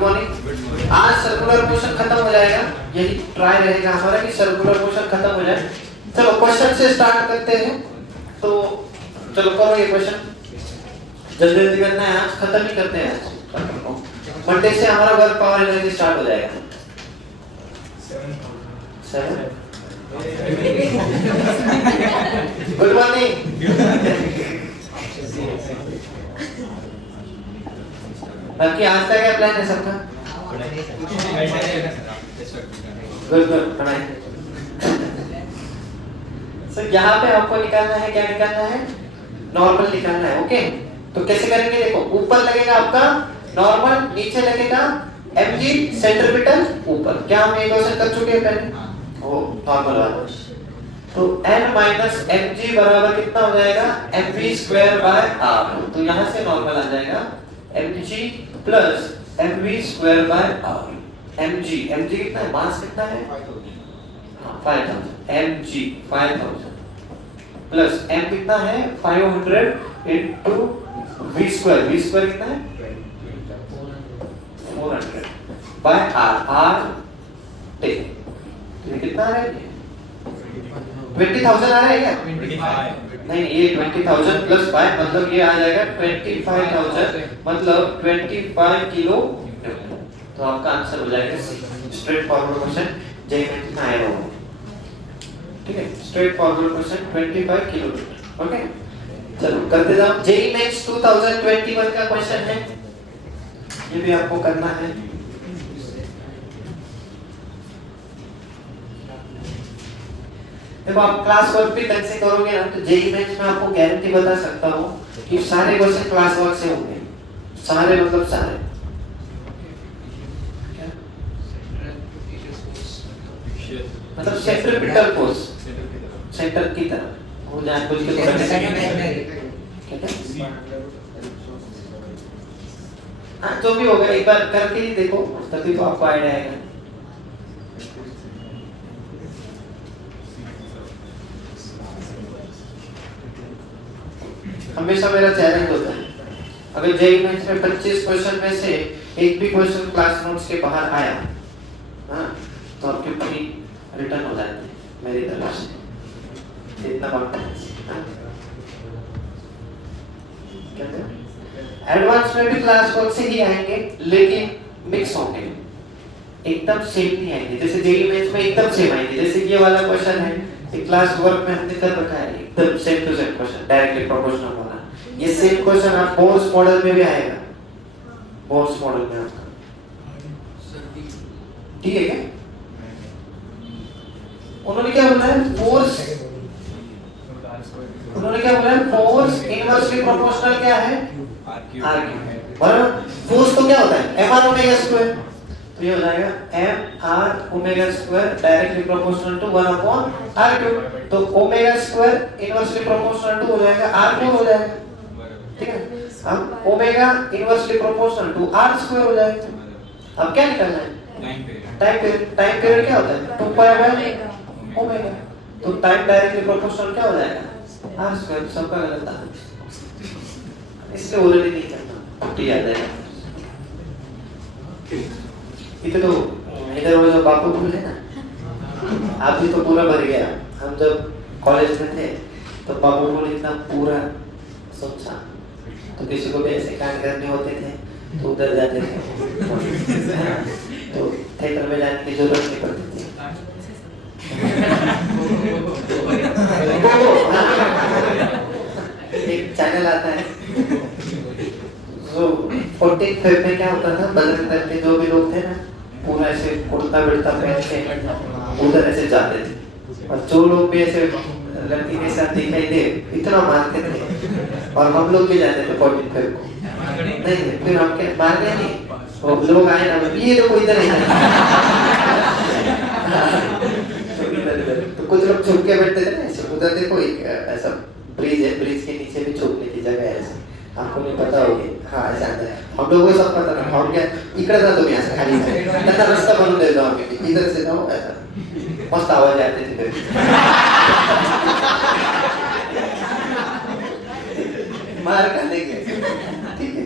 Good morning. आज circular motion खत्म हो जाएगा, यही ट्राई रहेगा हमारा कि सर्कुलर मोशन खत्म हो जाए। चलो क्वेश्चन से स्टार्ट करते हैं। तो चलो करो ये क्वेश्चन, जल्दी जल्दी करना है, आज खत्म ही करते हैं। आज मंडे से हमारा वर्क पावर एनर्जी स्टार्ट हो जाएगा। 7 गुड मॉर्निंग। बाकी आज का क्या प्लान है सबका? गुड गुड पढ़ाई। सर यहाँ पे आपको निकालना है, क्या निकालना है? नॉर्मल निकालना है। ओके, तो कैसे करेंगे? देखो, ऊपर लगेगा आपका नॉर्मल, नीचे लगेगा mg सेंट्रीपिटल ऊपर। क्या हम ये क्वेश्चन कर चुके हैं पहले? वो नॉर्मल वाला। तो n माइनस mg बराबर कितना हो जाएगा? mv square by r। तो यहाँ से नॉर्मल आ जाएगा mg plus mv square by r। mg कितना है? मास कितना है? 5000। mg 5000 प्लस m कितना है? 500 इनटू v स्क्वायर कितना है? 400 बाय r तो कितना आ रहा है? 20,000 आ रहा है क्या? 25 नहीं, ये 20,000 प्लस 5 मतलब ये आ जाएगा 25,000, मतलब 25 किलो। तो आपका आंसर हो जाएगा स्ट्रेट फॉरवर्ड क्वेश्चन। जेई में कितना आया होगा? ठीक है, straight forward question 25 kilo. Okay, चलो करते जाओ। जेई मेंस 2021 का क्वेश्चन है, ये भी आपको करना है। देखो, आप क्लास वर्क भी ढंग से करोगे ना तो जेई मेंस में आपको गारंटी बता सकता हूँ कि सारे क्वेश्चन क्लास वर्क से होंगे। सारे मतलब सारे। मतलब सेंट्रीपिटल फोर्स, सेंटर की तरफ वो जान बुझ के तो हाँ, जो भी होगा एक बार करके ही देखो, तभी तो आपको आइडिया आएगा। हमेशा मेरा चैलेंज होता है, अगर जेईई मेंस में 25 क्वेश्चन में से एक भी क्वेश्चन क्लास नोट्स के बाहर आया, हाँ, तो आपकी पूरी रिटर्न हो जाती है मेरी तरफ से। इतना बात है। एडवांस में भी क्लास वर्क से ही आएंगे, लेकिन मिक्स होंगे, एकदम सेम नहीं आएंगे। जैसे जेईई मेंस में एकदम सेम आएंगे, जैसे ये वाला क्वेश्चन है, ये क्लास वर्क में हमने कर रखा है, एकदम same to same question, directly proportional वाला। ये सेम क्वेश्चन आप बोर्स मॉडल में भी आएगा, बोर्स मॉडल में आपका। ठीक है क्या? उन्होंने क्या बोला है? फोर्स, उन्होंने क्या बोला है? फोर्स इनवर्सली प्रोपोर्शनल क्या है? Are cube. बराबर। फोर्स तो क्या होता है? M R omega square. तो ये हो जाएगा M R omega square directly proportional to 1 upon R cube. तो omega square inversely proportional to हो जाएगा आर क्यूब हो जाएगा। ठीक है, अब omega inversely proportional to R square हो जाएगा। अब क्या निकालना है? टाइम पीरियड क्या होता है? 2 पाई बाय ओमेगा। तो टाइम डायरेक्टली प्रोपोर्शनल क्या हो जाएगा? R square. सबका गलत था, इसलिए ऑलरेडी नहीं करना, छुट्टी आ जाएगा। इधर तो इधर वो जो बापू पुल है ना, आप भी तो पूरा भर गया। हम जब कॉलेज में थे तो बापू पुल इतना पूरा सुनसान, तो किसी को भी ऐसे कांड करने होते थे तो उधर जाते थे, तो थिएटर में जाने की जरूरत नहीं पड़ती थी। एक चैनल आता है, तो 14 फेब में क्या होता था, बदल करके जो भी लोग थे ना, पूरा ऐसे कुर्ता बिड़ता पहन के उधर ऐसे जाते थे, और जो लोग भी ऐसे लड़की के साथ दिखाई दे इतना मारते थे। और हम लोग भी जाते थे 14 फेब को। नहीं, फिर हम क्या मार गए नहीं, वो लोग आए ना, ये देखो इधर है। तो कुछ लोग छुप के बैठते थे ना ऐसे। उधर देखो एक ऐसा ब्रिज है, ब्रिज के नीचे भी छुपने की जगह है ऐसे, आपको नहीं पता होगी। हाँ, ऐसा हम लोगों को सब पता था। हम क्या इकडे जातो मी असं खाली, त्यांना रस्ता बनवून देतो आम्ही, इधर से जाओ ऐसा, मस्त आवाज आते थे। मार खाने के, ठीक है।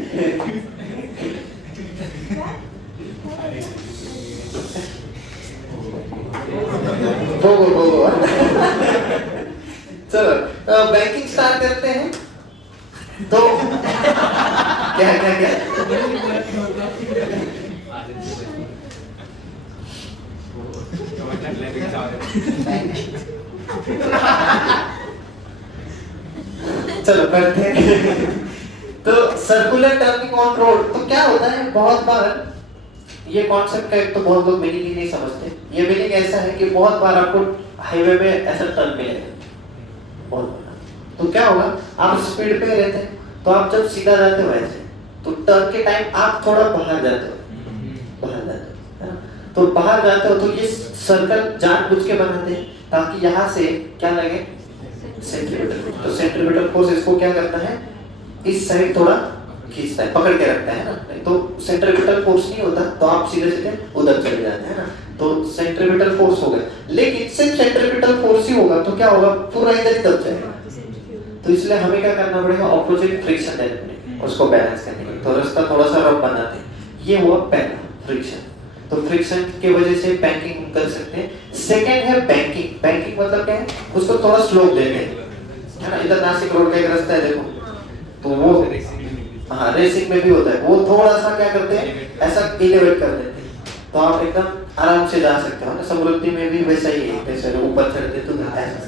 वो चलो बैंकिंग स्टार्ट करते हैं। तो क्या क्या क्या चलो करते हैं। तो सर्कुलर टर्निंग ऑन रोड, तो क्या होता है बहुत बार ये कॉन्सेप्ट का एक तो बहुत लोग मीनिंग ही नहीं समझते। ये मीनिंग ऐसा है कि बहुत बार आपको हाईवे में ऐसा टर्न मिलेगा बहुत बार। तो क्या होगा, आप स्पीड पे रहते हैं तो आप जब सीधा जाते हो ऐसे, तो टर्न के टाइम आप थोड़ा बाहर जाते हो, बाहर जाते हो, है ना? तो बाहर जाते हो तो ये सर्कल जानबूझ के बनाते हैं ताकि यहाँ से क्या लगे, सेंट्रीपिटल। तो सेंट्रीपिटल फोर्स इसको क्या करता है, इस साइड थोड़ा खींचता है, पकड़ के रखता है ना। नहीं तो सेंट्रीपिटल फोर्स नहीं होता तो आप सीधे सीधे उधर चले जाते हैं ना। तो सेंट्रीपिटल फोर्स हो गया, लेकिन सिर्फ सेंट्रीपिटल फोर्स ही होगा तो क्या होगा, पूरा इधर ही दब जाएगा। तो इसलिए हमें क्या करना पड़ेगा, ऑपोजिट फ्रिक्शन देना पड़ेगा उसको बैलेंस करने के लिए। तो रास्ता थोड़ा सा रफ बनाते हैं। ये हुआ पहला फ्रिक्शन। तो फ्रिक्शन की वजह से बैंकिंग कर सकते हैं। सेकंड है बैंकिंग। बैंकिंग मतलब क्या है, उसको थोड़ा स्लोप देते हैं, है ना। इधर नासिक रोड का एक रास्ता है देखो, तो वो हाँ रेसिंग में भी होता है, वो थोड़ा सा क्या करते हैं, ऐसा एलिवेट कर देते हैं तो आप एकदम आराम से जा सकते हो ना। समृद्धि में भी वैसा ही है, जैसे ऊपर चढ़ते तो ऐसा।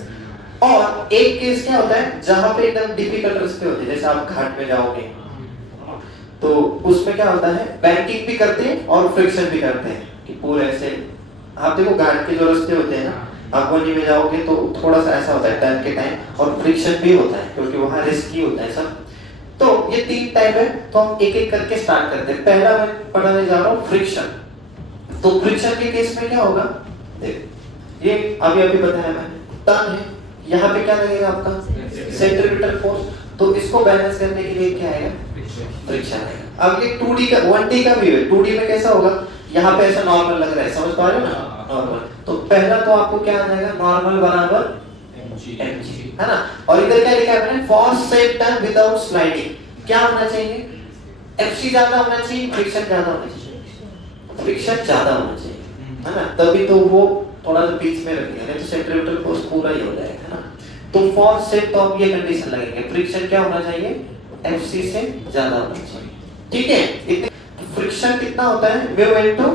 और एक केस क्या होता है जहां पे एकदम डिफिकल्ट रास्ते होते हैं, जैसे आप घाट में जाओगे तो उसमें क्या होता है, बैंकिंग भी करते हैं और फ्रिक्शन भी करते हैं कि पूरे ऐसे। आप देखो घाट के जो रास्ते होते हैं ना, आप वनी में जाओगे तो थोड़ा सा ऐसा होता है टर्न के टाइम, और फ्रिक्शन भी होता है क्योंकि वहां रिस्की होता है सब। तो ये तीन टाइप है, तो हम एक एक करके स्टार्ट करते हैं। पहला मैं पढ़ाने जा रहा हूँ फ्रिक्शन। तो फ्रिक्शन के केस में क्या होगा, देखो ये अभी अभी बताया मैंने, टर्न है, यहाँ पे क्या लगेगा आपका सेंट्रीपिटल फोर्स। तो इसको बैलेंस करने के लिए क्या आएगा, फ्रिक्शन आएगा। अब ये 2D का 1D का भी है। 2D में कैसा होगा, यहाँ पे ऐसा नॉर्मल लग रहा है, समझ पा रहे हो ना, नॉर्मल। तो पहला तो आपको क्या आ जाएगा, नॉर्मल बराबर mg, है ना। और इधर क्या लिखा है मैंने, force safe turn without sliding. क्या होना चाहिए, एफसी ज्यादा होना चाहिए, फ्रिक्शन ज्यादा होना चाहिए, फ्रिक्शन ज्यादा होना चाहिए, है ना। तभी तो वो थोड़ा सा बीच में रखेंगे, नहीं तो सेंट्रीपिटल फोर्स पूरा ही हो जाएगा, है ना। तो फॉर्स सेफ तो आप ये कंडीशन लगेंगे, फ्रिक्शन क्या होना चाहिए, एफसी से ज्यादा होना चाहिए, ठीक है। फ्रिक्शन कितना होता है, म्यू इनटू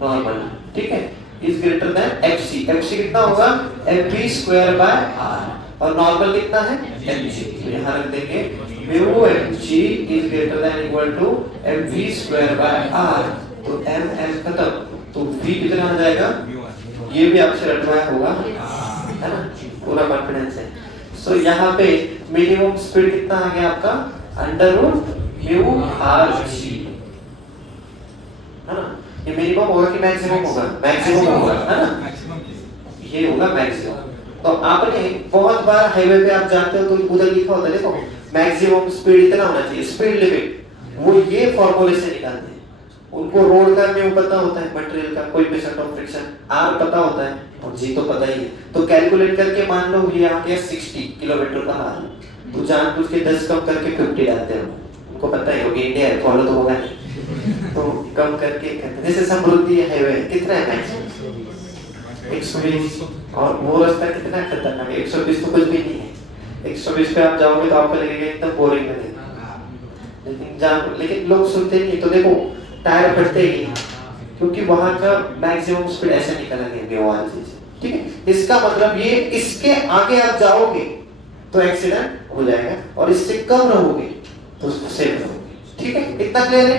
नॉर्मल, ठीक है, is greater than FC. FC कितना होगा, एफवी स्क्वायर बाय आर, और नॉर्मल कितना है, एमजी। तो यहां रख देंगे mu MG is greater than equal to FV square by R. तो एम एम खत्म, तो वी कितना आ जाएगा, ये भी आपसे रटवाया होगा, है ना, पूरा कॉन्फिडेंस है। सो यहाँ पे मिनिमम स्पीड कितना आ गया आपका, under root mu R G, है ना। ये मिनिमम होगा कि मैक्सिमम होगा, मैक्सिमम होगा, है ना, ये होगा मैक्सिमम। तो आपने बहुत बार हाईवे पे आप जाते हो तो उधर लिखा होता है, देखो मैक्सिमम स्पीड इतना होना चाहिए, स्पीड लिमिट, वो ये फॉर्मूले से निकालते हैं। उनको रोड का म्यू पता होता है, मटेरियल का कोएफिशिएंट ऑफ फ्रिक्शन आर पता होता है, और जी तो पता ही है। तो कैलकुलेट करके मान लो ये आ गया 60 किलोमीटर का आर, तो जानबूझ के 10 कम करके 50 डालते हो, उनको पता है क्योंकि इंडिया है, फॉलो तो होगा नहीं, तो कम करके करते। जैसे समृद्धि हाईवे कितना है मैक्सिमम 120, और वो रास्ता कितना खतरनाक है, 120 तो कुछ भी नहीं है। 120 पे आप जाओगे तो आपको लगेगा एकदम बोरिंग लगेगा, लेकिन लोग सुनते नहीं। तो देखो टायर फटते ही, क्योंकि वहां का मैक्सिमम स्पीड ऐसे निकलेंगे वो वाली चीज, ठीक है। इसका मतलब ये, इसके आगे आप जाओगे तो एक्सीडेंट हो जाएगा, और इससे कम रहोगे तो सेफ रहोगे, ठीक है। इतना क्लियर है,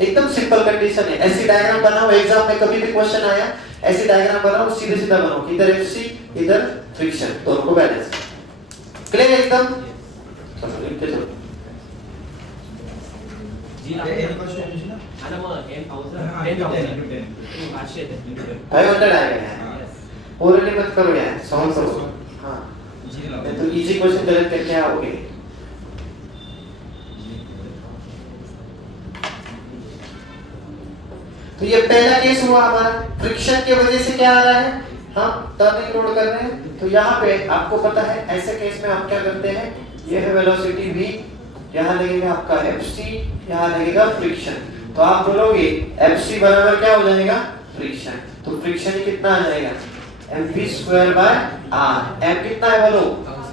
एकदम सिंपल कंडीशन है। ऐसी डायग्राम बनाओ, एग्जाम में कभी भी क्वेश्चन आया ऐसी डायग्राम बनाओ, सीधे सीधा बनाओ, इधर एफसी इधर फ्रिक्शन, दोनों को बैलेंस। क्लियर है एकदम, चलो लिखते चलो जी। एनी क्वेश्चन है ना, ana mah 10,000 500 आएगा, पूरे नहीं मत करो यार, सॉल्व करो। हां जी, तो इजी क्वेश्चन गलत करके आओगे। तो ये पहला केस हुआ हमारा, फ्रिक्शन की वजह से क्या आ रहा है, हम टर्निंग लोड कर रहे हैं। तो यहाँ पे आपको पता है ऐसे केस में हम क्या करते हैं, ये है वेलोसिटी v, यहाँ लगेगा आपका fc, यहाँ लगेगा फ्रिक्शन। तो आप बोलोगे FC बराबर क्या हो जाएगा, फ्रिक्शन। तो फ्रिक्शन ही कितना आ जाएगा, mv square by r। m कितना है बोलो,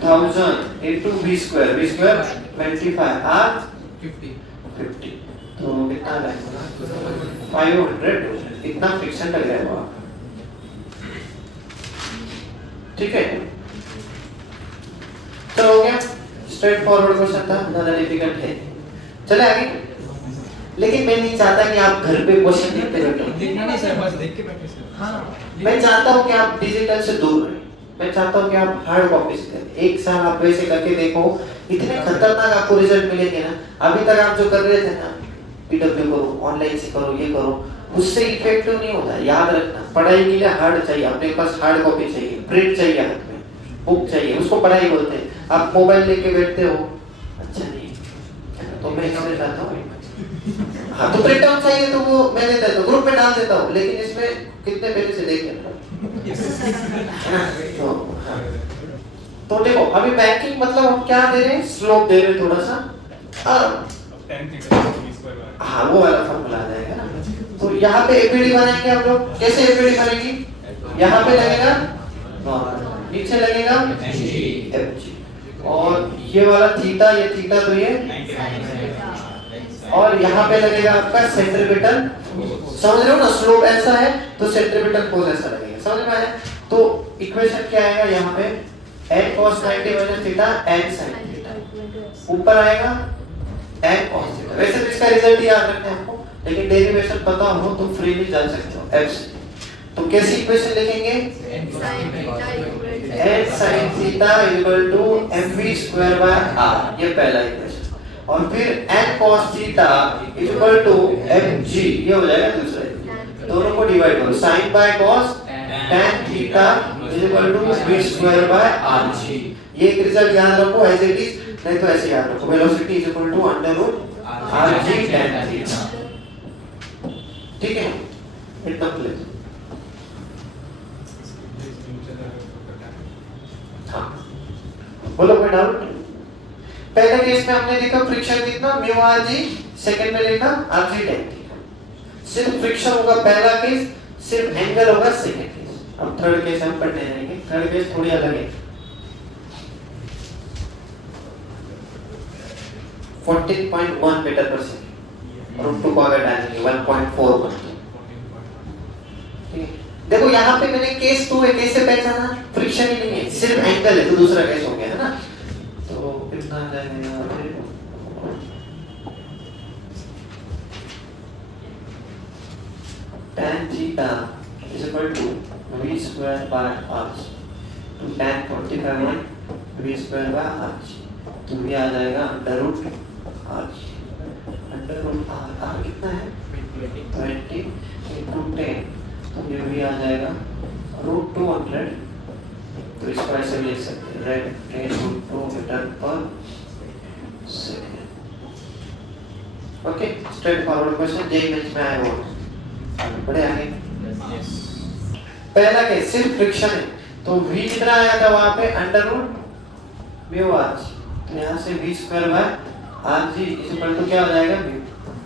1000 इनटू v स्क्वायर 25 r 50। तो कितना आ जाएगा 500, इतना फ्रिक्शन लग रहा है वहां। ठीक है, चलो हो गया, स्ट्रेट फॉरवर्ड क्वेश्चन था, ज्यादा डिफिकल्ट है। चले आगे। लेकिन मैं नहीं चाहता कि आप घर पे क्वेश्चन देखते बैठो, देखना नहीं सर, बस देख के प्रैक्टिस करो। हां, मैं चाहता हूं कि आप डिजिटल से दूर रहें। मैं चाहता हूं कि आप हार्ड कॉपी से करें। एक साल आप वैसे करके देखो, इतने खतरनाक आपको रिजल्ट मिलेंगे ना। अभी तक आप जो कर रहे थे ना, पीडब्ल्यू करो, ऑनलाइन से करो, ये करो, उससे इफेक्टिव नहीं होता। याद रखना, पढ़ाई के लिए हार्ड चाहिए, अपने पास हार्ड कॉपी चाहिए, प्रिंट चाहिए हाथ में, बुक चाहिए, उसको पढ़ाई बोलते हैं। आप मोबाइल लेके बैठते हो, अच्छा नहीं, तो मैं इसमें चाहता हूँ हाँ, तो प्रिंट आउट चाहिए तो वो मैं देता हूँ, ग्रुप में डाल देता हूँ, लेकिन इसमें कितने पहले से देख लेता तो देखो, अभी बैंकिंग मतलब हम क्या दे रहे हैं, स्लोप दे रहे हैं थोड़ा सा, हाँ वो वाला फॉर्मूला आ जाएगा ना। तो यहाँ पे एपीडी बनाएंगे हम लोग। कैसे एपीडी बनेगी, यहाँ पे लगेगा नॉर्मल, नीचे लगेगा एफजी, और ये वाला थीटा, ये थीटा तो ये, और यहाँ पे लगेगा आपका सेंट्रीपिटल। समझ रहे हो ना, स्लोप ऐसा है तो सेंट्रीपिटल फोर्स ऐसा लगेगा। समझ में आया? तो इक्वेशन क्या आएगा यहाँ पे, n cos 90 minus theta n sin theta, ऊपर आएगा n cos थीटा। वैसे तो इसका रिजल्ट याद रखना है आपको, लेकिन डेरिवेशन पता हो तो फ्रीली जान सकते हो f से। तो कैसी इक्वेशन लिखेंगे, n sin theta equal to mv square by r, ये पहला इक्वेशन। और फिर n cos theta equal to mg, ये हो जाएगा दूसरा। दोनों को डिवाइड करो, sin by cos tan theta equal to v square by rg। ये एक रिजल्ट याद रखो एज इट इज, नहीं तो ऐसे याद रखो, velocity is equal to under root rg tan theta. ठीक है, एकदम क्लियर। हाँ, बोलो कोई डाउट? पहले केस में हमने देखा फ्रिक्शन कितना, म्यू आर जी, सेकंड में देखा आर जी tan थीटा। सिर्फ फ्रिक्शन होगा पहला केस, सिर्फ एंगल होगा सेकंड केस। अब थर्ड केस हम पढ़ने जाएंगे। थर्ड केस थोड़ी अलग है। 14.1 मीटर पर सेकंड, रूट 2 को अगर डालेंगे 1.4 ठीक है। देखो यहाँ पे मैंने केस 2 है, कैसे पहचाना, फ्रिक्शन ही नहीं है, सिर्फ एंगल है, तो दूसरा केस हो गया है ना। तो कितना जाएगा tan theta is equal to v square by r, तो tan 45 v square by r, तो ये आ जाएगा under root r, under root r कितना है 20 into 10, तो ये भी आ जाएगा रूट 200। तो इसको ऐसे भी लिख सकते हैं, read root 2 metre per second. Okay, straightforward question, JEE Mains में आया वो बड़े आगे। पहला केस सिर्फ फ्रिक्शन है, तो v कितना आया था वहां पे, अंडर रूट म्यू आर, तो यहां से v square by R G is equal to क्या हो जाएगा म्यू,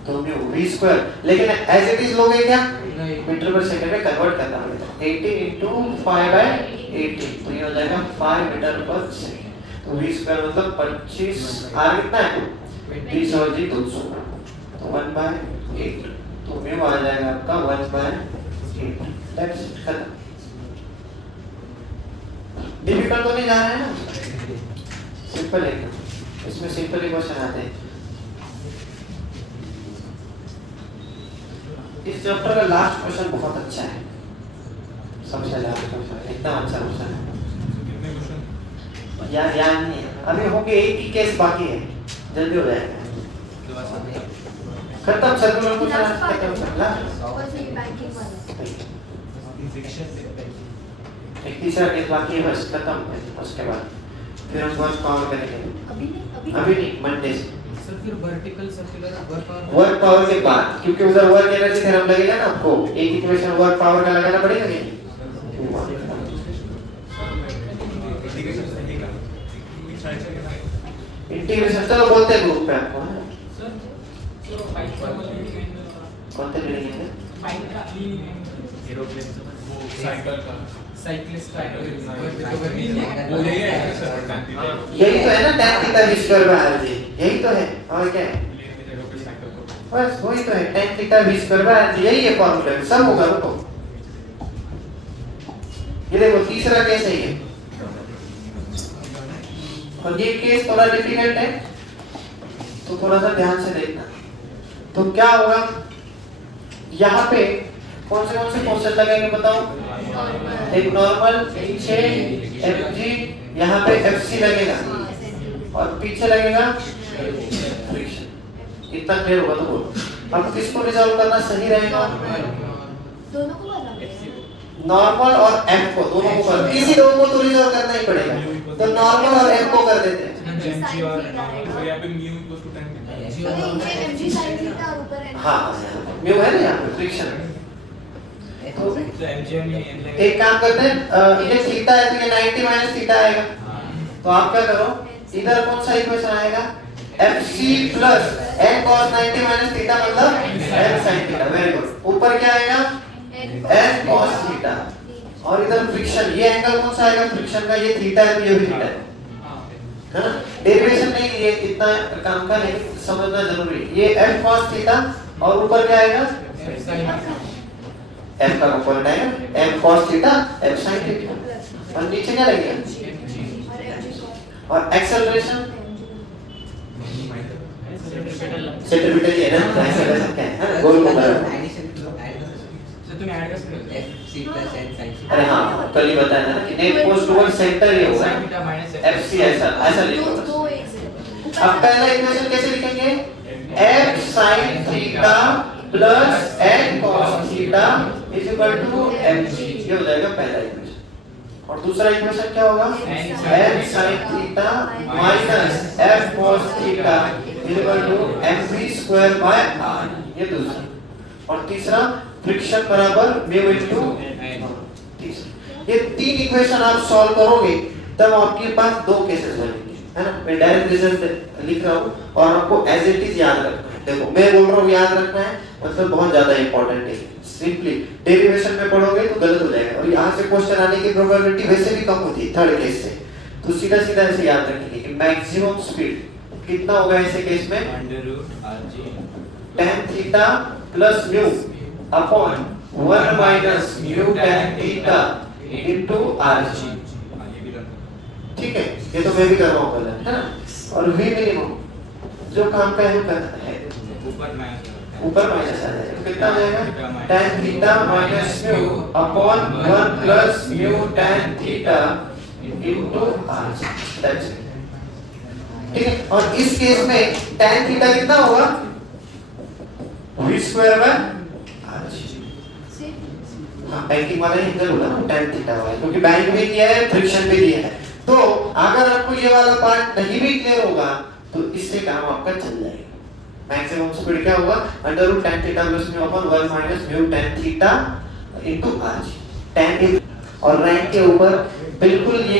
तो म्यू v स्क्वायर, लेकिन एज इट इज लोगे क्या, मीटर पर सेकंड में कन्वर्ट करना होगा, 80 into 5 by 80, तो ये हो जाएगा 5 मीटर पर सेकंड। तो v स्क्वायर मतलब 25, r कितना है 20 और जी 200, तो 1 by 8, तो म्यू आ जाएगा आपका 1 by 8। दैट्स खत्म। डिफिकल्ट तो नहीं जा रहा है ना, सिंपल है, इसमें सिंपल ही क्वेश्चन आते हैं। इस चैप्टर का लास्ट क्वेश्चन बहुत अच्छा है, सबसे लास्ट क्वेश्चन एकदम अच्छा क्वेश्चन है यार, याद नहीं है अभी, होंगे एक ही केस बाकी है, जल्दी हो जाएगा, खत्म। सर्कुलर क्वेश्चन खत्म करना, एक तीसरा केस बाकी है, बस खत्म। उसके बाद फिर हम वर्क पावर करेंगे, अभी नहीं, मंडे से। सर फिर वर्टिकल सर्कुलर वर्क पावर के बाद, क्योंकि उधर वर्क एनर्जी थ्योरम लगेगा ना आपको, एक इक्वेशन वर्क पावर का लगाना पड़ेगा नहीं। इंटीग्रेशन चलो बोलते हैं ग्रुप पे आपको, यही तो है ना tan theta v square by r जी, यही तो है और क्या है, बस वही तो है tan theta v square by r जी, यही है फॉर्मूला, सब होगा। रुको ये देखो तीसरा केस है ये, और ये केस थोड़ा डिफिकल्ट है तो थोड़ा सा ध्यान से देखना। तो क्या होगा, यहाँ पे कौन से क्वेश्चन लगेंगे बताओ, एक नॉर्मल, पीछे mg, यहाँ पे fc लगेगा और पीछे लगेगा फ्रिक्शन। इतना क्लियर होगा तो बोलो। अब किसको रिजॉल्व करना सही रहेगा, दोनों को नॉर्मल और m को, दोनों को कर, किसी दो को तो रिजॉल्व करना ही पड़ेगा, तो नॉर्मल और m को कर देते हैं। हाँ म्यू है ना यहाँ पे फ्रिक्शन। एक काम करते हैं, ये थीटा है तो ये 90 माइनस थीटा आएगा, तो आप क्या करो, इधर कौन सा इक्वेशन आएगा, fc plus n cos 90 minus theta मतलब n sin theta. Very good. ऊपर क्या आएगा, n cos थीटा, और इधर फ्रिक्शन, ये एंगल कौन सा आएगा फ्रिक्शन का, ये थीटा है तो ये भी थीटा है ना। डेरिवेशन नहीं, ये इतना काम का नहीं, समझना जरूरी है। ये f cos थीटा और ऊपर क्या आएगा, f का कंपोनेंट आएगा m cos theta f sin theta, और नीचे क्या लगेगा, और एक्सेलरेशन सेंट्रीपिटल ये ना, एक्सेलरेशन क्या है, गोल घूम अरे हाँ कल ही बताया था कि नेट फोर्स टुवर्ड्स सेंटर ये होगा fc, ऐसा लिखो। अब पहला इक्वेशन कैसे लिखेंगे, f sin theta plus n cos theta is equal to mg, ये हो जाएगा पहला इक्वेशन। और दूसरा इक्वेशन क्या होगा, n sin theta minus f cos theta is equal to mv square by r, ये दूसरा। और तीसरा फ्रिक्शन बराबर म्यू इनटू, ये तीन इक्वेशन आप सॉल्व करोगे तब आपके पास दो केसेस बनेंगे, है ना। मैं डायरेक्ट रिजल्ट लिख रहा हूँ और आपको एज इट इज याद रखना है। देखो मैं बोल रहा हूँ याद रखना है, मतलब बहुत ज्यादा इंपॉर्टेंट है। सिंपली डेरिवेशन में पढ़ोगे तो गलत हो जाएगा, और यहाँ से क्वेश्चन आने की प्रोबेबिलिटी वैसे भी कम होती है थर्ड केस से। तो सीधा सीधा ऐसे याद रखेंगे कि मैक्सिमम स्पीड कितना होगा ऐसे केस में, tan theta plus mu upon 1 minus mu tan theta into rg। ठीक है, ये तो मैं भी कर रहा हूँ पहले, है ना। और v मिनिमम जो काम का है वो करना है, ऊपर माइनस आ जाएगा, तो कितना आ जाएगा, tan theta minus mu upon 1 plus mu tan theta into rg। That's it. ठीक है, और इस केस में tan थीटा कितना होगा, v स्क्वायर बाय rg। हाँ बैंकिंग वाला एंगल होगा tan थीटा वाला, क्योंकि बैंक भी किया है फ्रिक्शन भी दिया है। तो अगर आपको ये वाला पार्ट नहीं भी क्लियर होगा तो इससे काम आपका चल जाएगा। मैक्सिमम स्पीड क्या होगा, under root tan theta plus mu upon 1 minus mu tan theta into rg। tan और रैंक के ऊपर बिल्कुल ये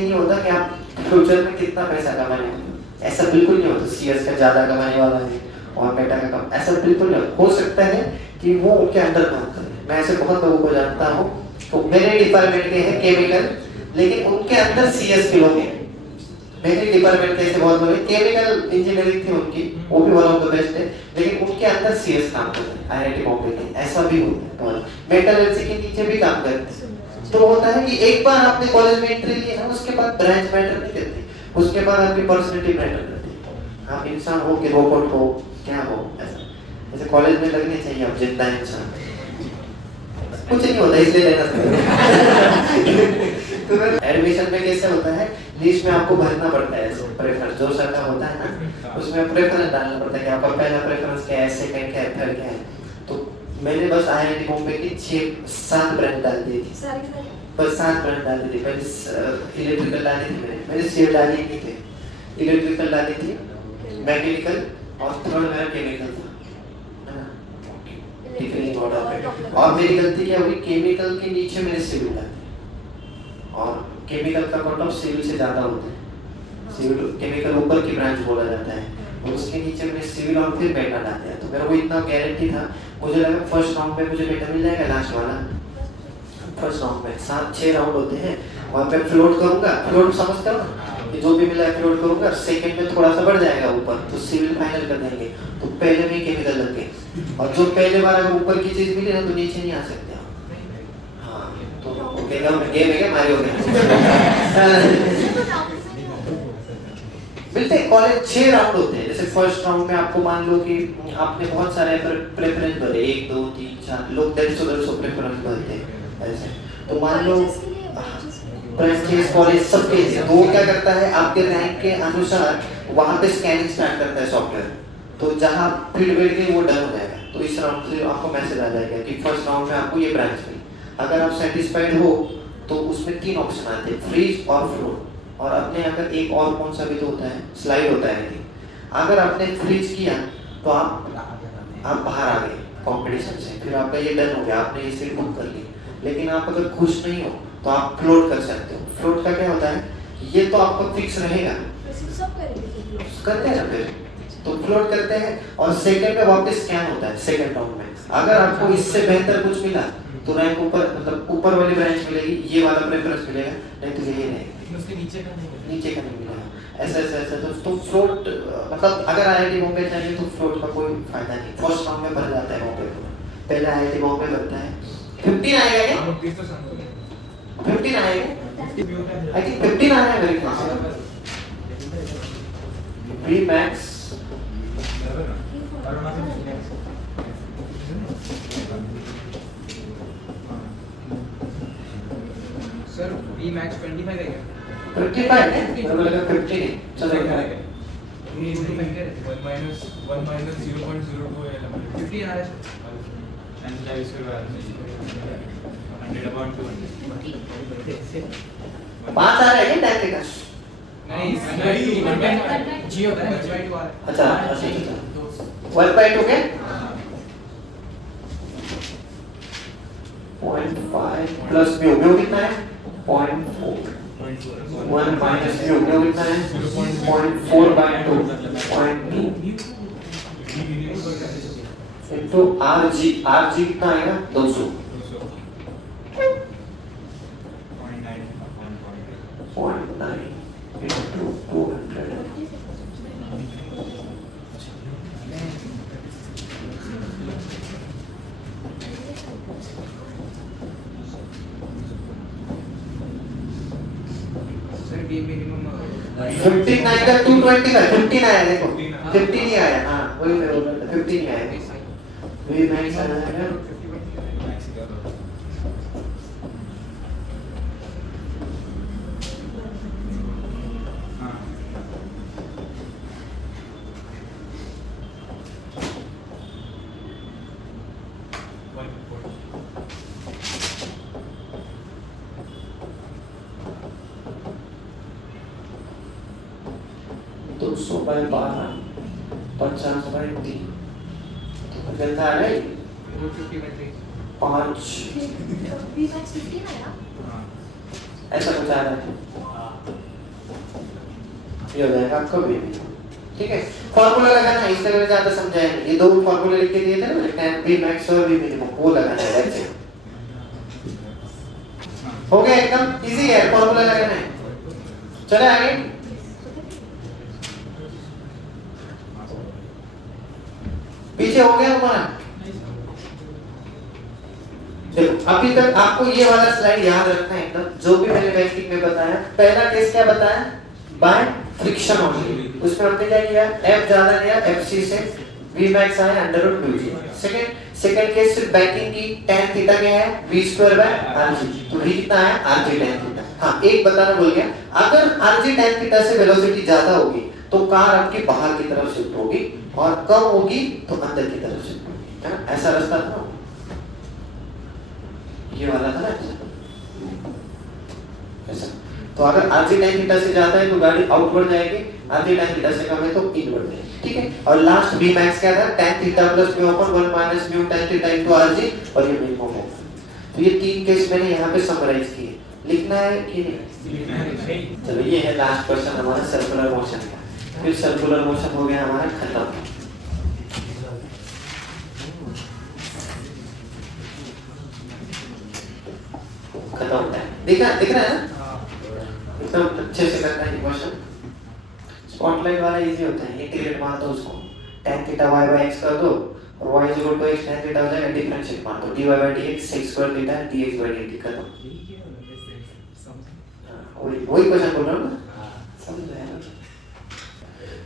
नहीं होता कि आप फ्यूचर में कितना पैसा कमाने वाले, ऐसा बिल्कुल नहीं होता। सीएस का ज्यादा कमाने वाला है और बेटा का कम, ऐसा बिल्कुल नहीं हो सकता है कि वो उनके अंदर काम करे। मैं ऐसे बहुत लोगों को जानता हूँ, तो मेरे डिपार्टमेंट के हैं केमिकल, लेकिन उनके अंदर सीएस के लोग हैं। मेरे डिपार्टमेंट के ऐसे बहुत लोग हैं, केमिकल इंजीनियरिंग थी उनकी, वो भी वन ऑफ द बेस्ट है, लेकिन उनके अंदर सीएस काम करते हैं आईआईटी बॉम्बे के, ऐसा भी होता है। मेटल एलसी के नीचे भी काम करते हैं। तो होता है कि एक बार आपने कॉलेज में एंट्री ली है, उसके बाद ब्रांच मैटर नहीं करती, उसके बाद आपकी पर्सनैलिटी मैटर करती है। आप इंसान हो कि रोबोट हो, क्या हो, ऐसा जैसे कॉलेज में लगने चाहिए आप जिंदा इंसान। कुछ नहीं होता इसलिए लेना तो एडमिशन में कैसे होता है, लिस्ट में आपको भरना पड़ता है, प्रेफरेंस जो सर का होता है ना, उसमें प्रेफरेंस डालना पड़ता है कि आपका पहला प्रेफरेंस क्या है, सेकंड क्या है, थर्ड क्या है। तो मैंने बस आईआईटी बॉम्बे की 6-7 ब्रांच डाल दी थी, बस 7 ब्रांच डाल दी थी। पहले इलेक्ट्रिकल डाली थी, मैंने सिविल डाली नहीं थी, इलेक्ट्रिकल डाली थी, मैकेनिकल और थर्ड मेरा केमिकल था। और मेरी गलती क्या हुई, केमिकल के नीचे मैंने सिविल डाली, और केमिकल का कट ऑफ सिविल से ज्यादा होता है। सिविल केमिकल ऊपर की ब्रांच बोला जाता है, और उसके नीचे मैंने सिविल और फिर बेटा डाल दिया। तो मेरा को इतना गारंटी था, मुझे लगा फर्स्ट राउंड में मुझे बेटा मिल जाएगा लास्ट वाला। फर्स्ट राउंड में 7-6 राउंड होते हैं, वहाँ पे फ्लोट करूंगा, फ्लोट समझते हो ना, कि जो भी मिला है फ्लोट करूंगा, सेकंड में थोड़ा सा बढ़ जाएगा ऊपर, तो सिविल फाइनल कर देंगे। तो पहले में केमिकल लग गए, और जो पहले बार अगर ऊपर की चीज मिली ना तो नीचे नहीं आ सकते। हाँ, तो कहेगा गेम है क्या, मारी हो गया। मिलते हैं कॉलेज 6 राउंड होते हैं। जैसे फर्स्ट राउंड में आपको मान लो कि आपने बहुत सारे प्रेफरेंस भरे, 1 2 3 4 लोग 150 प्रेफरेंस भरते हैं ऐसे। तो मान लो ब्रांचेस कॉलेज सबके लिए, तो वो क्या करता है आपके रैंक के अनुसार वहाँ पे स्कैनिंग स्टार्ट करता है सॉफ्टवेयर। तो जहाँ फिट बैठ गई वो डन हो जाएगा। तो इस राउंड से आपको मैसेज आ जाएगा कि फर्स्ट राउंड में आपको ये ब्रांच मिली। अगर आप सेटिस्फाइड हो तो उसमें 3 ऑप्शन आते हैं, फ्रीज और फ्लोट। और अपने अगर एक और कौन सा भी तो होता है, स्लाइड होता है। अगर आपने फ्रीज किया तो आप बाहर आ गए कंपटीशन से, फिर आपका ये डन हो गया, आपने ये सीट बुक कर ली। लेकिन आप अगर खुश नहीं हो तो आप फ्लोट कर सकते हो। फ्लोट का क्या होता है, ये तो आपका फिक्स रहेगा, करते हैं फिर तो फ्लोट करते हैं। और सेकंड में वापस स्कैन होता है सेकंड राउंड में। अगर आपको इससे बेहतर कुछ मिला तो रैंक ऊपर, मतलब ऊपर वाली ब्रांच मिलेगी, ये वाला प्रेफरेंस मिलेगा, नहीं तो ये नहीं, उसके नीचे का नहीं मिलेगा। ऐसा तो फ्लोट मतलब अगर आईआईटी बॉम्बे चाहिए तो फ्लोट का कोई फायदा नहीं। फर्स्ट राउंड में भर जाता है बॉम्बे को, पहले आईआईटी बॉम्बे भरता है। 15 आएगा क्या? 15 आएगा, आई थिंक 15 आया है मेरे ख्याल से। B max sir B max 25 है क्या? 55 है, मेरे को लगा 50 है। चलो ये 1 minus 0.02 है, 50 आ रहा है sir. and that is 100 upon 200 5 आ रहा है क्या टैक्स का? नहीं, जी होता है 1/2 आ रहा है। अच्छा 1/2 के 0.5 प्लस म्यू कितना है 0.4 1 माइनस म्यू कितना है 0.4/2 0.2 इनटू आरजी कितना आएगा 200 0.9 इनटू 200 सर बी मिनिमम 59 का 225 15 आया देखो 50 नहीं आया। हाँ वही मैं बोल रहा था 50 नहीं आया, वही मैक्स आया है। तो 100/12 50/3 तो कितना आ रहा है 250/3 5 बी मैक्स 15 आया। ऐसा कुछ आ रहा है। ये हो जाएगा आपका भी, ठीक है। फॉर्मूला लगाना है, इस तरह से ज्यादा समझाया नहीं। ये दो फॉर्मूले लिख के दिए थे ना मैंने, बी मैक्स और बी मिनिमम, वो लगाना है ऐसे। हो गया एकदम इजी है, फॉर्मूला लगाना है। चले आगे, पीछे हो गया हमारा। देखो अभी तक आपको ये वाला स्लाइड याद रखना है एकदम, जो भी मैंने बेसिक में बताया। पहला केस क्या बताया, बाय फ्रिक्शन ओनली, उसमें हमने क्या किया, F ज्यादा लिया FC से, V max आया √μg। सेकंड केस सिर्फ बैंकिंग की, tan थीटा क्या है v²/rg, तो v कितना है rg tan थीटा। हाँ एक बताना भूल गया, अगर rg tan थीटा से वेलोसिटी ज्यादा होगी तो कार आपकी बाहर की तरफ शिफ्ट होगी, और कम होगी तो अंदर की तरफ शिफ्ट होगी, है ना। ऐसा रास्ता था, ये वाला था ना ऐसा। तो अगर rg tan थीटा से ज्यादा है तो गाड़ी आउटवर्ड जाएगी, rg tan थीटा से कम है तो इनवर्ड जाएगी, ठीक है। और लास्ट v max क्या था, tan थीटा प्लस म्यू अपन 1 minus mu tan theta into rg, और ये मिनिमम है। तो ये तीन केस मैंने यहाँ पे समराइज किए, लिखना है कि नहीं? चलो ये है लास्ट क्वेश्चन हमारा सर्कुलर मोशन का। फिर सर्कुलर मोशन हो गया हमारा खत्म। खत्म होता है, दिख रहा है ना, एकदम अच्छे से करना है इक्वेशन। स्पॉटलाइट वाला इजी होता है, इंटीग्रेट मार दो उसको, tan theta y by x कर दो और y is equal to x tan theta हो जाएगा, डिफरेंशिएट मार दो dy by dx sec square theta dx by dt खत्म। वही क्वेश्चन बोल रहा हूँ ना, समझ आया ना।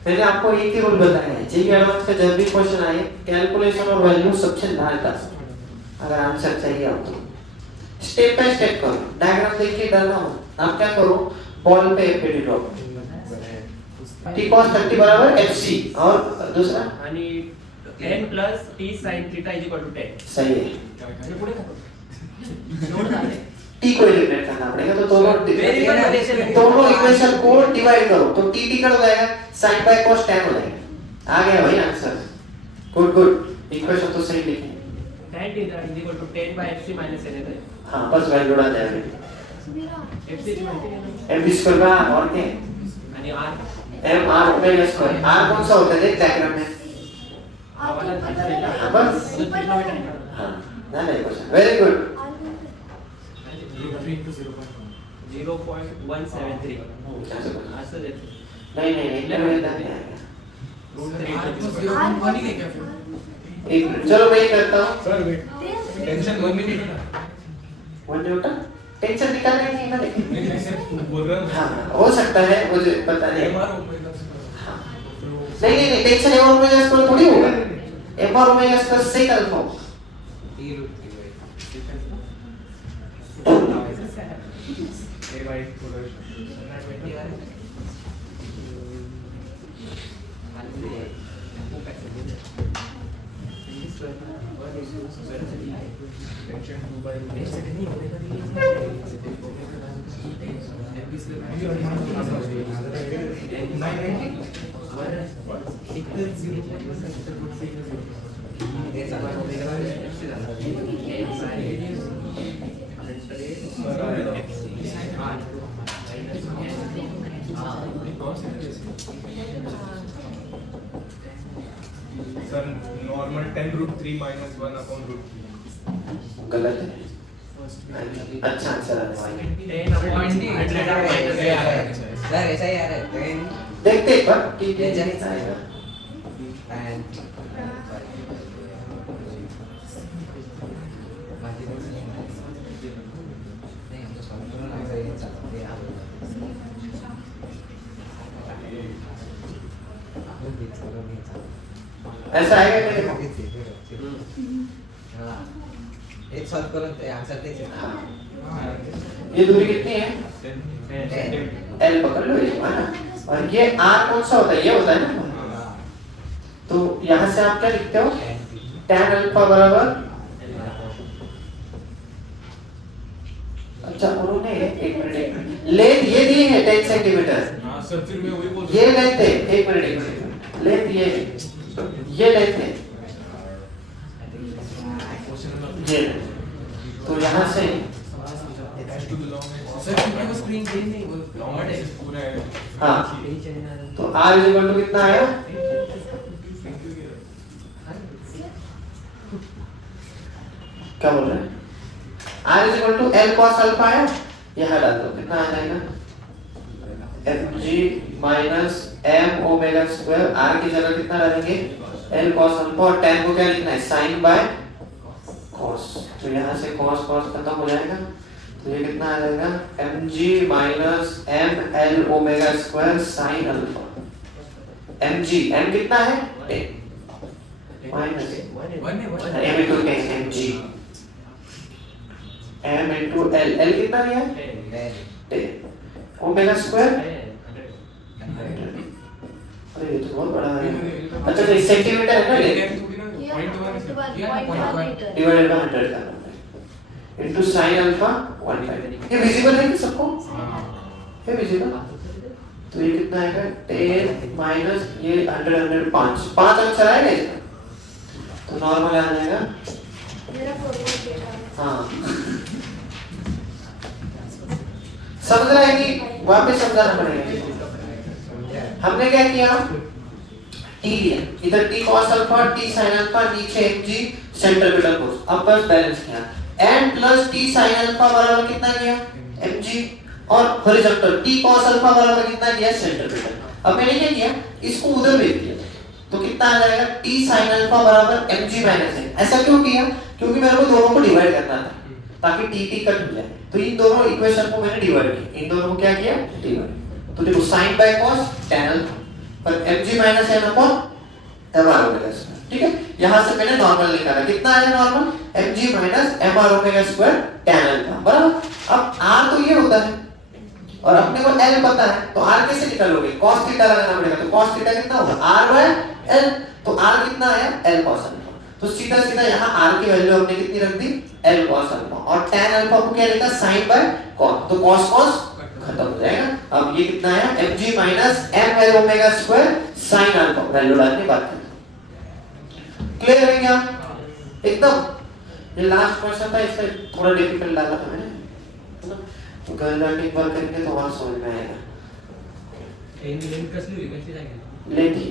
मैंने आपको एक ही रूल बताया है, जी एडवांस का जब भी क्वेश्चन आए कैलकुलेशन और वैल्यू सबसे लास्ट अगर आंसर चाहिए आपको स्टेप बाय स्टेप करो, डायग्राम देख के डरना मत। आप क्या करो, बॉल पे एफडी ड्रॉप, t cos 30 बराबर fc और दूसरा आणि n plus t sin theta is equal to 10. सही है, म्हणजे पुढे खातो नोट झाले t को एलिमिनेट करना पड़ेगा, तो दोनों इक्वेशन को डिवाइड करो तो t t कर हो जाएगा, sin बाय cos tan हो जाएगा। आ गया भाई आंसर, गुड गुड, इक्वेशन तो सही लिखी है। tan theta is equal to 10 by fc minus n है। हाँ बस वैल्यू डाल देंगे, fc ची माहिती आहे mv स्क्वायर का और क्या आणि r m r omega square, r कौन सा होता है देख डायग्राम में, आवाला हाँ बस हां हाँ ना नहीं क्वेश्चन, वेरी गुड। 0.173 असं देतो नहीं नहीं इतना में नहीं आएगा, एक मिनट चलो मैं ये करता हूँ, sir wait, tension 1 minute, 1 newton tension निकालना ही नहीं ना, देखिए नहीं सर बोल रहा हूँ हाँ हो सकता है, मुझे पता नहीं। MR ओमेगा हाँ। नहीं टेंशन एम और ओमेगा स्क्वायर थोड़ी होगा, एम और ओमेगा स्क्वायर सेक अल्फा होगा। सर नॉर्मल 10√3 माइनस 1 अपॉन √3 गलत है, अच्छा आंसर आने वाला है, 10 सर ऐसा ही आ रहा है देखते एक बार ठीक है जल्दी आएगा। ऐसा आएगा क्या देखो, एक सॉल्व करो तो आंसर देख सकते हाँ। ये दूरी कितनी है, L पकड़ लो ये है ना, और ये R कौन सा होता है, ये होता है ना, तो यहाँ से आप क्या लिखते हो, tan अल्फा बराबर, अच्छा उन्होंने एक मिनट लेंथ ये दी है 10 सेंटीमीटर, हाँ सर फिर मैं वही बोल ये लेंथ है, एक मिनट लेंथ ये लेंथ है, ये तो यहाँ से सर क्योंकि वो स्क्रीन गेम नहीं वो लॉन्ग है पूरा है। हाँ तो R इज इक्वल टू कितना आया, क्या बोल रहे हैं, R is equal to L cos alpha है, यहाँ डाल दो कितना आ जाएगा, mg minus m omega square, R की जगह कितना डालेंगे L cos अल्फा और tan को क्या लिखना है sin बाय cos, तो यहाँ से cos cos खत्म हो जाएगा, तो ये कितना आ जाएगा mg minus m L omega square sin alpha, mg m कितना है 10 minus m into 10 mg m into l, l कितना दिया है 10 ओमेगा स्क्वायर, अरे ये तो बहुत बड़ा है, अच्छा तो सेंटीमीटर है ना ये, डिवाइडेड बाय 100 करना है इनटू sin अल्फा 1/5, ये विजिबल है कि सबको, है विजिबल, तो ये कितना आएगा 10 माइनस ये 100 5 आंसर आएगा इसका, तो नॉर्मल आ जाएगा, हाँ समझ रहा है कि वापस समझाना पड़ेगा, हमने क्या किया, टी लिया, इधर T cos alpha, T sine alpha, नीचे mg सेंट्रीपिटल फोर्स, अब बस बैलेंस किया। n plus T sine alpha बराबर कितना किया, mg, और हॉरिजॉन्टल टी कॉस अल्फा बराबर कितना किया, सेंट्रीपिटल। अब मैंने क्या किया, इसको उधर भेज दिया, तो कितना आ जाएगा, टी साइन अल्फा बराबर mg माइनस n। ऐसा क्यों किया, क्योंकि मेरे को दोनों को डिवाइड करना था ताकि टी टी कट हो जाए, तो इन दोनों इक्वेशन को मैंने डिवाइड किया, इन दोनों को क्या किया, डिवाइड। तो देखो sine by cos tan alpha पर mg minus n upon mr omega square, ठीक है। यहां से मैंने नॉर्मल निकाला, कितना आया normal, mg minus mr omega square tan alpha बराबर। अब r तो ये होता है और अपने को l पता है, तो r कैसे निकालोगे, cos थीटा लगाना पड़ेगा, तो cos थीटा कितना होगा, r बाय l, तो r कितना आया, l cos अल्फा। तो सीधा सीधा यहाँ r की वैल्यू हमने कितनी रख दी, l cos अल्फा, और tan अल्फा को क्या लिखा, sin बाय cos, तो cos cos खत्म हो जाएगा। अब ये कितना आया, mg minus ml omega square sin alpha, value डालने बात करें, क्लियर है क्या एकदम। ये लास्ट क्वेश्चन था, इससे थोड़ा डिफिकल्ट लगा था मैंने, है ना, तो कल जाके एक बार करेंगे तो और समझ में आएगा। लेंथ कसली वेगळी लागेल, लेंथी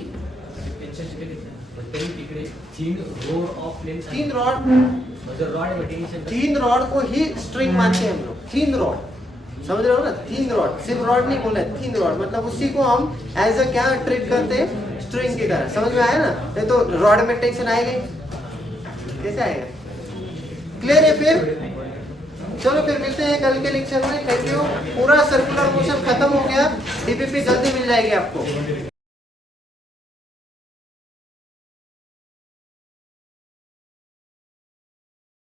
टेन्शन किती पण तरी तिकडे 3 रोड ऑफ लेंथ, 3 रॉड, म्हणजे रॉड टेन्शन 3 रॉड को ही स्ट्रिंग मानते हैं हम लोग, 3 रॉड, समझ रहे हो ना, 3 रॉड, सिर्फ रॉड नहीं बोला है, 3 रॉड, मतलब उसी को हम एज अ क्या ट्रीट करते हैं, स्ट्रिंग की तरह। समझ में आया ना, नहीं तो रॉड में टेंशन आएगा, कैसे आएगा, क्लियर है। फिर चलो फिर मिलते हैं कल के लेक्चर में, थैंक यू। पूरा सर्कुलर मोशन खत्म हो गया, डीपीपी जल्दी मिल जाएगी आपको।